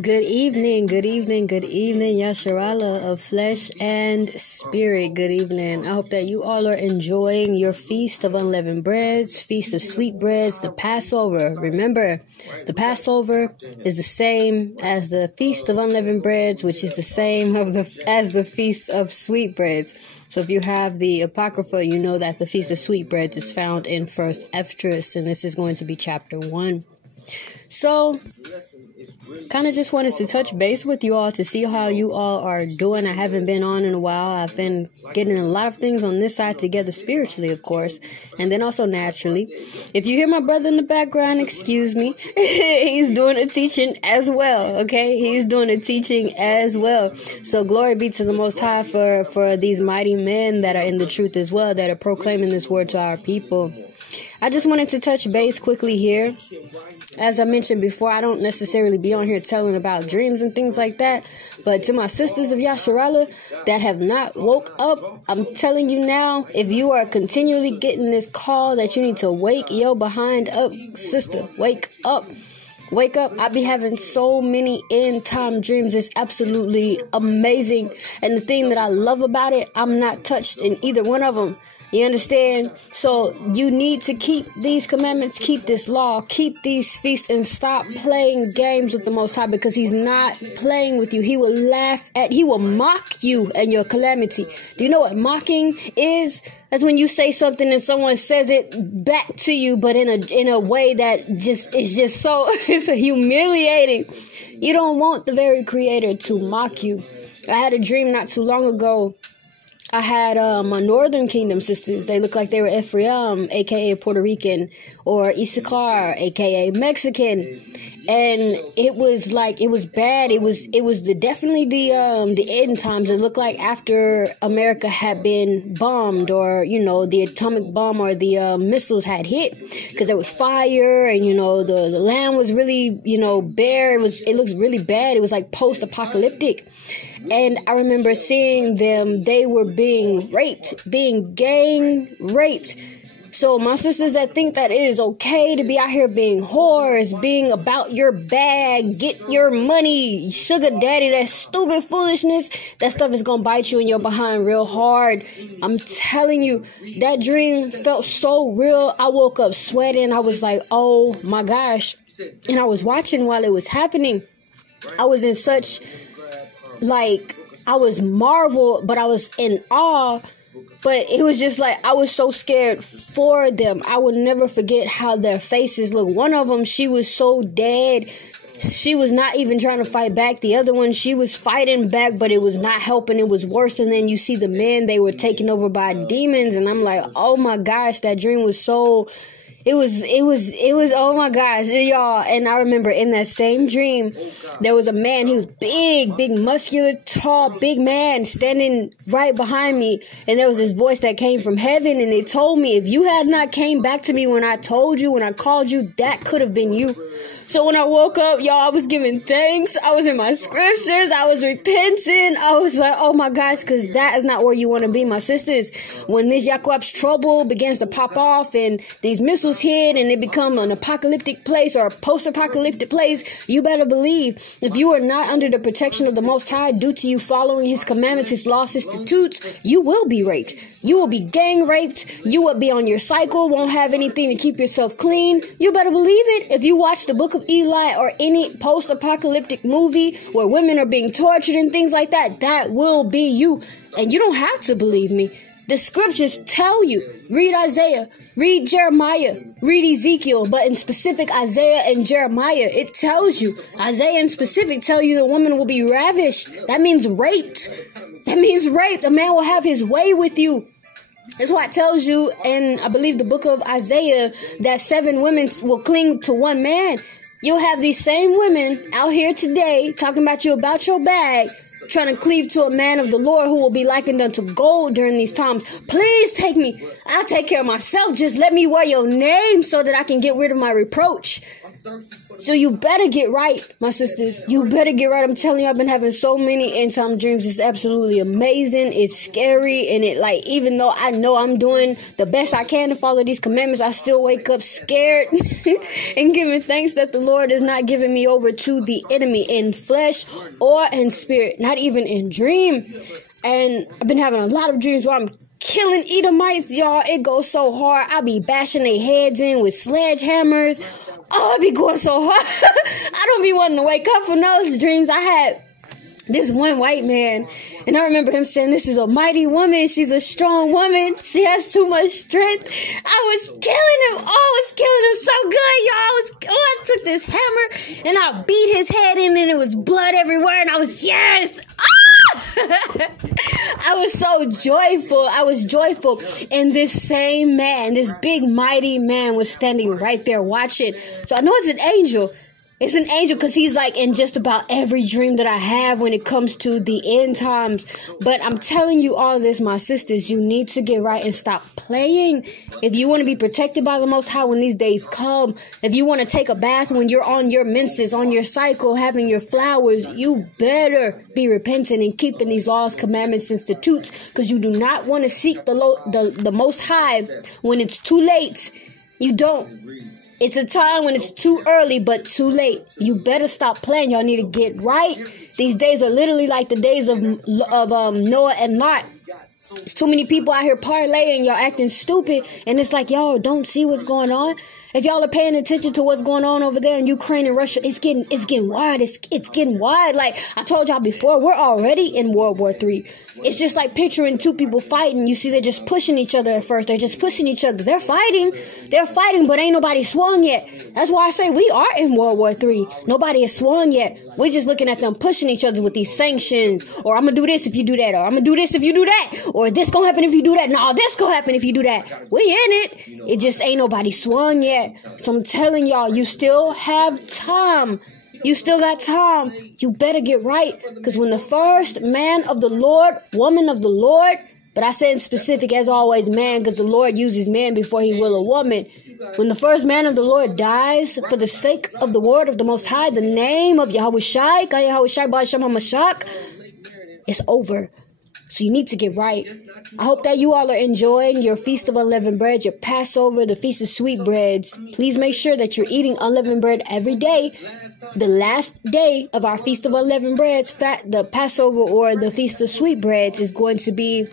Good evening, Yasharaal of flesh and spirit. Good evening. I hope that you all are enjoying your feast of unleavened breads, feast of sweet breads, the Passover. Remember, the Passover is the same as the feast of unleavened breads, which is the same as the feast of sweet breads. So if you have the Apocrypha, you know that the feast of sweet breads is found in 1st Esdras, and this is going to be chapter 1. So, kind of just wanted to touch base with you all to see how you all are doing. I haven't been on in a while. I've been getting a lot of things on this side together spiritually, of course, and then also naturally. If you hear my brother in the background, excuse me. He's doing a teaching as well, okay? He's doing a teaching as well. So glory be to the Most High for these mighty men that are in the truth as well, that are proclaiming this word to our people. I just wanted to touch base quickly here. As I mentioned before, I don't necessarily be on here telling about dreams and things like that. But to my sisters of Yasharaal that have not woke up, I'm telling you now, if you are continually getting this call that you need to wake your behind up, sister, wake up. Wake up. I be having so many end time dreams. It's absolutely amazing. And the thing that I love about it, I'm not touched in either one of them. You understand? So you need to keep these commandments, keep this law, keep these feasts, and stop playing games with the Most High, because he's not playing with you. He will he will mock you and your calamity. Do you know what mocking is? That's when you say something and someone says it back to you, but in a way that is just so it's humiliating. You don't want the very Creator to mock you. I had a dream not too long ago. I had my Northern Kingdom sisters. They looked like they were Ephraim, a.k.a. Puerto Rican, or Issachar, a.k.a. Mexican. And it was bad. It was definitely the end times. It looked like after America had been bombed, or, the atomic bomb or the missiles had hit, because there was fire, and, the land was really, bare. It looks really bad. It was like post-apocalyptic. And I remember seeing them, they were being raped, being gang raped. So my sisters that think that it is okay to be out here being whores, being about your bag, get your money, sugar daddy, that stupid foolishness, that stuff is going to bite you in your behind real hard. I'm telling you, that dream felt so real. I woke up sweating. I was like, oh my gosh. And I was watching while it was happening. I was in such... I was marveled, but I was in awe. But it was just like, I was so scared for them. I would never forget how their faces looked. One of them, she was so dead. She was not even trying to fight back. The other one, she was fighting back, but it was not helping. It was worse. And then you see the men, they were taken over by demons. And I'm like, oh my gosh, that dream was so... It was, oh my gosh, y'all. And I remember in that same dream, there was a man. He was big, muscular, tall, big man standing right behind me. And there was this voice that came from heaven. And it told me, if you had not came back to me when I told you, when I called you, that could have been you. So when I woke up, y'all, I was giving thanks. I was in my scriptures. I was repenting. I was like, oh my gosh, because that is not where you want to be, my sisters. When this Jacob's trouble begins to pop off and these missiles hit and it become an apocalyptic place or a post-apocalyptic place, you better believe if you are not under the protection of the Most High due to you following his commandments, his laws, his statutes, you will be raped. You will be gang raped. You will be on your cycle, won't have anything to keep yourself clean. You better believe it. If you watch the Book of Eli or any post-apocalyptic movie where women are being tortured and things like that, that will be you. And you don't have to believe me. The scriptures tell you. Read Isaiah, read Jeremiah, read Ezekiel, but in specific Isaiah and Jeremiah, it tells you. Isaiah in specific tell you the woman will be ravished. That means raped. That means rape. The man will have his way with you. That's why it tells you in, I believe, the book of Isaiah that 7 women will cling to one man. You'll have these same women out here today talking about you about your bag, trying to cleave to a man of the Lord who will be likened unto gold during these times. Please take me. I'll take care of myself. Just let me wear your name so that I can get rid of my reproach. So you better get right, my sisters. You better get right. I'm telling you, I've been having so many end time dreams. It's absolutely amazing. It's scary. And it, like, even though I know I'm doing the best I can to follow these commandments, I still wake up scared and giving thanks that the Lord is not giving me over to the enemy in flesh or in spirit, not even in dream. And I've been having a lot of dreams where I'm killing Edomites, y'all. It goes so hard. I be bashing their heads in with sledgehammers. Oh, I be going so hard. I don't be wanting to wake up from those dreams. I had this one white man, and I remember him saying, this is a mighty woman. She's a strong woman. She has too much strength. I was killing him. Oh, I was killing him so good, y'all. I took this hammer, and I beat his head in, and it was blood everywhere, and I was, yes. I was so joyful. I was joyful. And this same man, this big mighty man, was standing right there watching. So I know it's an angel. It's an angel because he's like in just about every dream that I have when it comes to the end times. But I'm telling you all this, my sisters, you need to get right and stop playing. If you want to be protected by the Most High when these days come, if you want to take a bath when you're on your menses, on your cycle, having your flowers, you better be repentant and keeping these laws, commandments, and statutes, because you do not want to seek the Most High when it's too late. You don't. It's a time when it's too early, but too late. You better stop playing. Y'all need to get right. These days are literally like the days of Noah and Lot. There's too many people out here parlaying. Y'all acting stupid. And it's like, y'all don't see what's going on. If y'all are paying attention to what's going on over there in Ukraine and Russia, it's getting wide. It's getting wide. Like I told y'all before, we're already in World War III. It's just like picturing two people fighting. You see, they're just pushing each other at first. They're just pushing each other. They're fighting, but ain't nobody swung yet. That's why I say we are in World War III. Nobody has swung yet. We're just looking at them pushing each other with these sanctions. Or I'm going to do this if you do that. Or I'm going to do this if you do that. Or this going to happen if you do that. No, this going to happen if you do that. We in it. It just ain't nobody swung yet. So I'm telling y'all, you still have time. You still got time. You better get right. Because when the first man of the Lord, woman of the Lord, but I say in specific, as always, man, because the Lord uses man before he will a woman. When the first man of the Lord dies for the sake of the word of the Most High, the name of kayaYasharaal, balashamar, it's over. So you need to get right. I hope that you all are enjoying your Feast of Unleavened Bread, your Passover, the Feast of Sweet Breads. Please make sure that you're eating unleavened bread every day. The last day of our Feast of Unleavened Breads, the Passover or the Feast of Sweet Breads, is going to be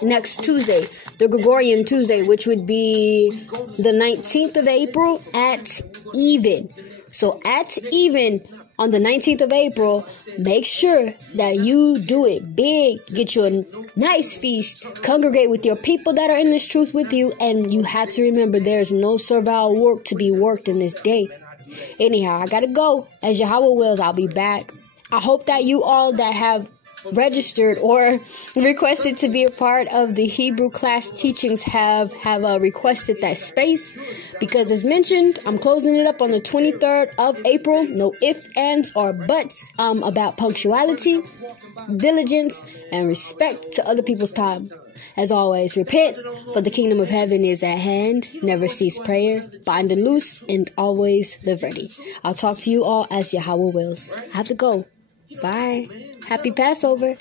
next Tuesday, the Gregorian Tuesday, which would be the 19th of April at even. So at even on the 19th of April, make sure that you do it big. Get you a nice feast. Congregate with your people that are in this truth with you. And you have to remember there's no servile work to be worked in this day. Anyhow, I gotta go. As Yahweh wills, I'll be back. I hope that you all that have registered or requested to be a part of the Hebrew class teachings have requested that space, because as mentioned, I'm closing it up on the 23rd of April. No ifs, ands, or buts about punctuality, diligence, and respect to other people's time. As always, repent, for the kingdom of heaven is at hand. Never cease prayer, bind and loose, and always live ready. I'll talk to you all as Yahweh wills. I have to go. Bye. Happy Passover.